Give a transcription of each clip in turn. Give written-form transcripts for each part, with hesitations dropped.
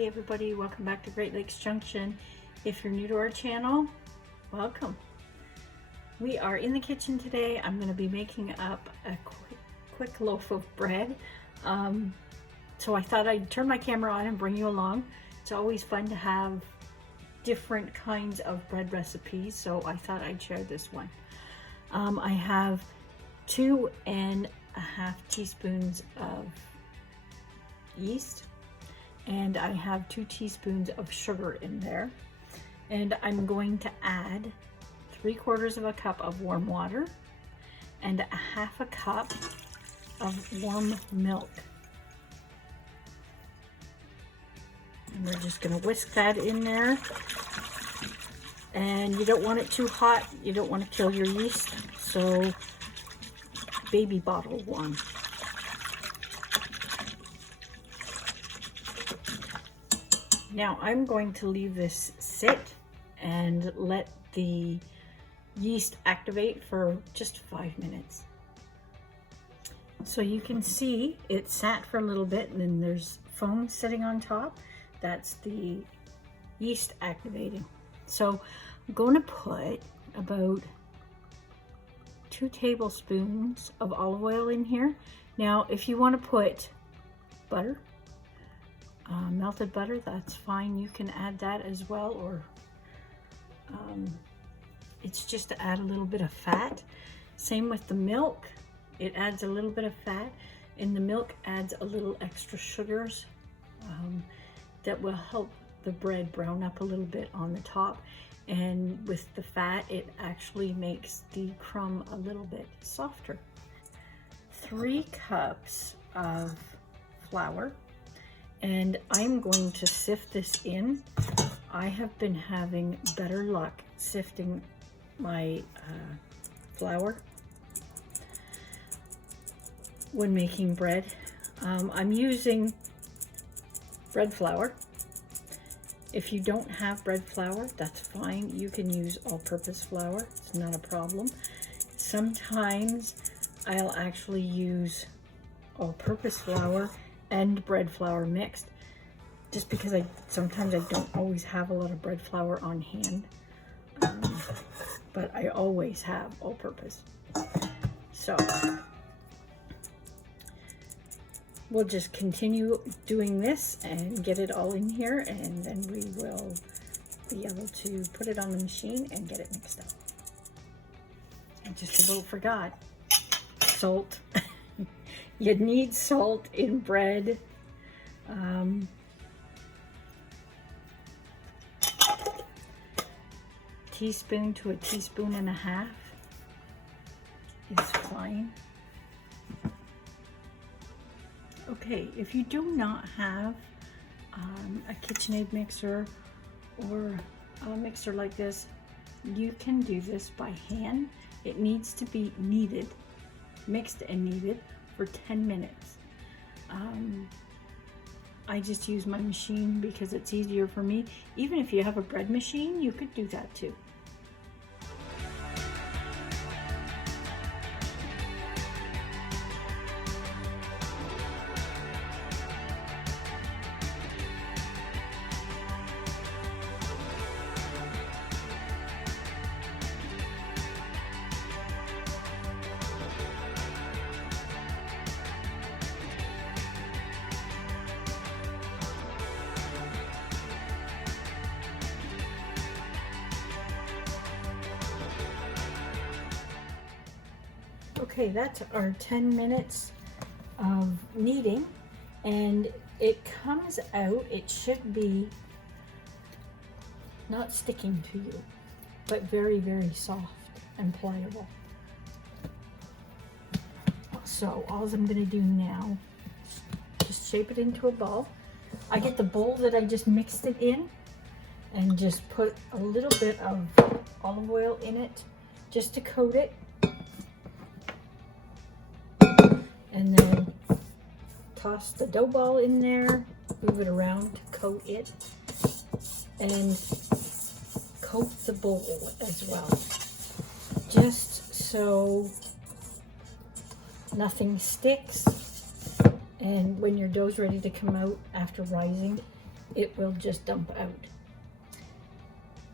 Hey everybody, welcome back to Great Lakes Junction. If you're new to our channel, welcome. We are in the kitchen today. I'm going to be making up a quick loaf of bread. So I thought I'd turn my camera on and bring you along. It's always fun to have different kinds of bread recipes, so I thought I'd share this one. I have 2.5 teaspoons of yeast, and I have 2 teaspoons of sugar in there, and I'm going to add 3/4 of a cup of warm water and 1/2 cup of warm milk, and we're just going to whisk that in there. And you don't want it too hot, you don't want to kill your yeast, so baby bottle one. Now I'm going to leave this sit and let the yeast activate for just 5 minutes. So you can see it sat for a little bit and then there's foam sitting on top. That's the yeast activating. So I'm going to put about 2 tablespoons of olive oil in here. Now if you want to put butter, melted butter, that's fine. You can add that as well, or it's just to add a little bit of fat. Same with the milk, it adds a little bit of fat, and the milk adds a little extra sugars that will help the bread brown up a little bit on the top. And with the fat, it actually makes the crumb a little bit softer. 3 cups of flour. And I'm going to sift this in. I have been having better luck sifting my flour when making bread. I'm using bread flour. If you don't have bread flour, that's fine. You can use all-purpose flour. It's not a problem. Sometimes I'll actually use all-purpose flour and bread flour mixed, just because sometimes I don't always have a lot of bread flour on hand, but I always have all-purpose. So we'll just continue doing this and get it all in here, and then we will be able to put it on the machine and get it mixed up. I just about forgot salt. You need salt in bread. Teaspoon to 1.5 teaspoons is fine. Okay, if you do not have a KitchenAid mixer or a mixer like this, you can do this by hand. It needs to be mixed and kneaded for 10 minutes. I just use my machine because it's easier for me. Even if you have a bread machine, you could do that too. Okay, that's our 10 minutes of kneading, and it comes out, it should be not sticking to you, but very, very soft and pliable. So all I'm going to do now, just shape it into a ball. I get the bowl that I just mixed it in and just put a little bit of olive oil in it just to coat it. And then toss the dough ball in there, move it around to coat it, and coat the bowl as well, just so nothing sticks. And when your dough's ready to come out after rising, it will just dump out.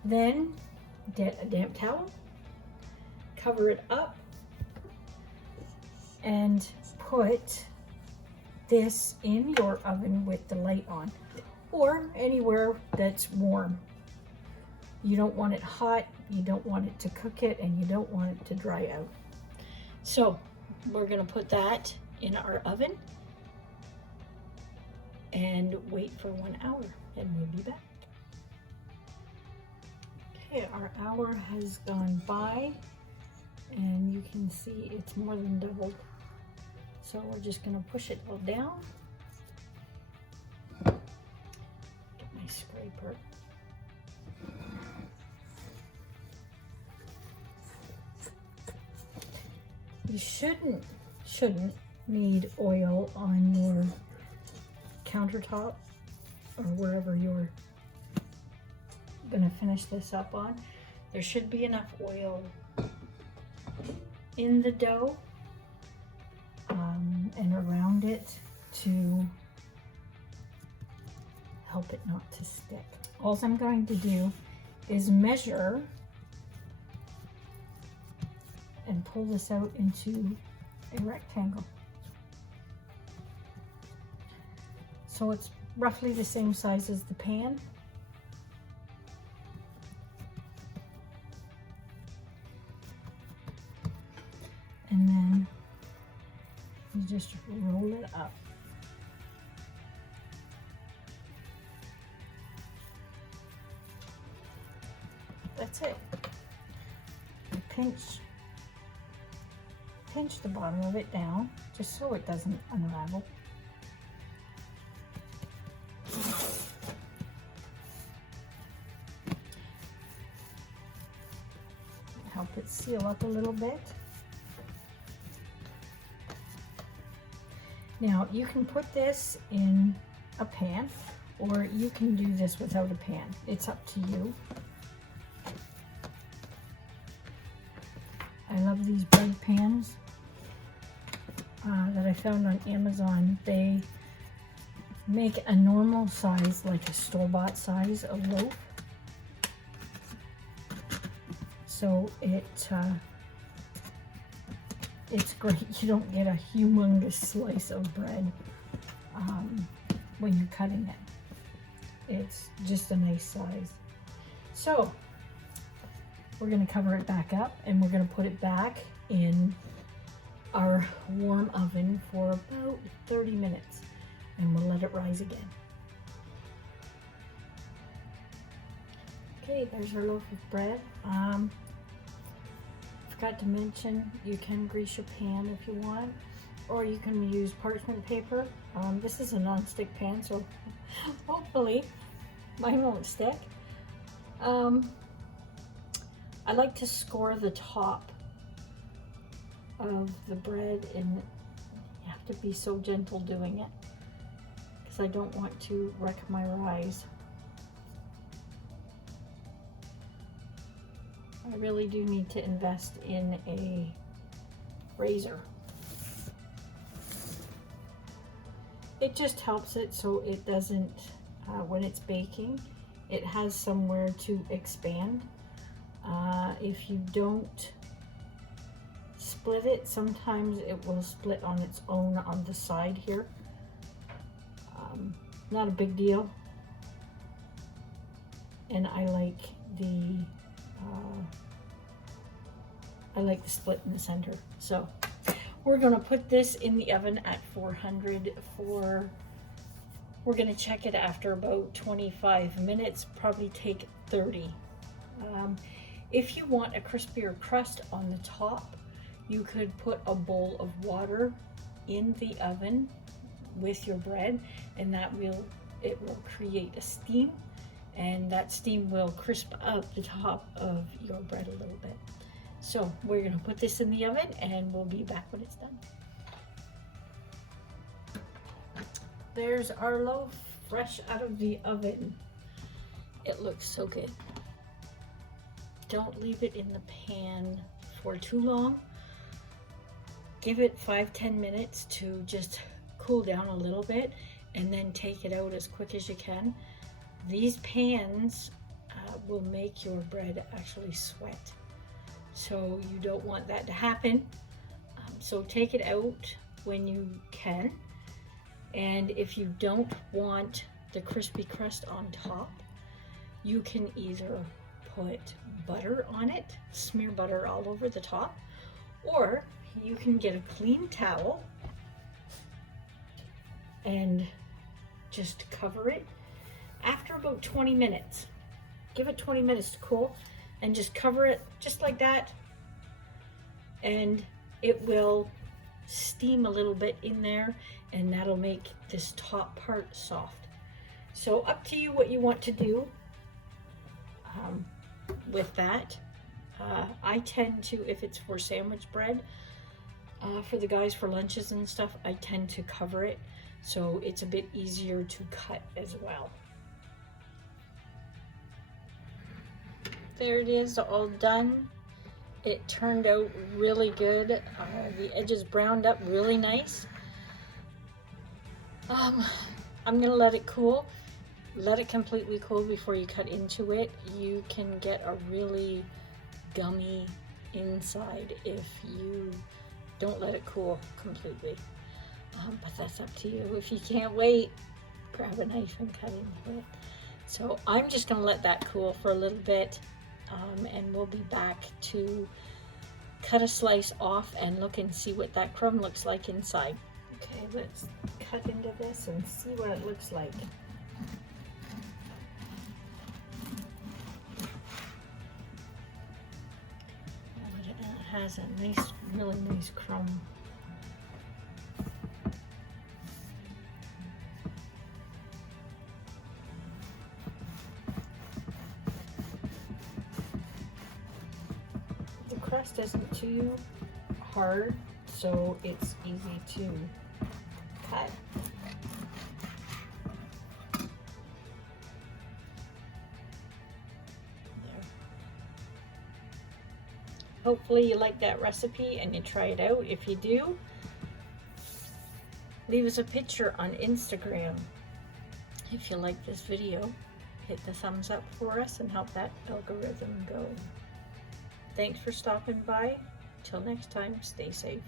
Then get a damp towel, cover it up, and put this in your oven with the light on, or anywhere that's warm. You don't want it hot, you don't want it to cook it, and you don't want it to dry out. So we're gonna put that in our oven and wait for 1 hour, and we'll be back. Okay, our hour has gone by, and you can see it's more than doubled. So we're just gonna push it all down. Get my scraper. You shouldn't need oil on your countertop or wherever you're gonna finish this up on. There should be enough oil in the dough and around it to help it not to stick. All I'm going to do is measure and pull this out into a rectangle. So it's roughly the same size as the pan. And then you just roll it up. That's it. You pinch the bottom of it down just so it doesn't unravel. Help it seal up a little bit. Now you can put this in a pan, or you can do this without a pan. It's up to you. I love these bread pans that I found on Amazon. They make a normal size, like a store-bought size of loaf. So it's great. You don't get a humongous slice of bread when you're cutting it. It's just a nice size. So we're going to cover it back up, and we're going to put it back in our warm oven for about 30 minutes, and we'll let it rise again. Okay, there's our loaf of bread. Forgot to mention, you can grease your pan if you want, or you can use parchment paper. This is a non-stick pan, so hopefully mine won't stick. I like to score the top of the bread, and you have to be so gentle doing it because I don't want to wreck my rise. I really do need to invest in a razor. It just helps it so it doesn't, when it's baking, it has somewhere to expand. If you don't split it, sometimes it will split on its own on the side here. Not a big deal. And I like the split in the center. So we're gonna put this in the oven at 400 for, we're gonna check it after about 25 minutes, probably take 30. If you want a crispier crust on the top, you could put a bowl of water in the oven with your bread, and it will create a steam, and that steam will crisp up the top of your bread a little bit. So we're gonna put this in the oven, and we'll be back when it's done. There's our loaf fresh out of the oven. It looks so good. Don't leave it in the pan for too long. Give it 5-10 minutes to just cool down a little bit, and then take it out as quick as you can. These pans will make your bread actually sweat. So you don't want that to happen. So take it out when you can. And if you don't want the crispy crust on top, you can either put butter on it, smear butter all over the top, or you can get a clean towel and just cover it. After about 20 minutes, give it 20 minutes to cool, and just cover it just like that, and it will steam a little bit in there, and that'll make this top part soft. So up to you what you want to do with that. I tend to, if it's for sandwich bread, for the guys for lunches and stuff, I tend to cover it so it's a bit easier to cut as well. There it is, all done. It turned out really good. The edges browned up really nice. I'm gonna let it cool. Let it completely cool before you cut into it. You can get a really gummy inside if you don't let it cool completely. But that's up to you. If you can't wait, grab a knife and cut into it. So I'm just gonna let that cool for a little bit. And we'll be back to cut a slice off and look and see what that crumb looks like inside. Okay, let's cut into this and see what it looks like. And it has a nice, really nice crumb. The crust isn't too hard, so it's easy to cut. There. Hopefully you like that recipe and you try it out. If you do, leave us a picture on Instagram. If you like this video, hit the thumbs up for us and help that algorithm go. Thanks for stopping by. Till next time, stay safe.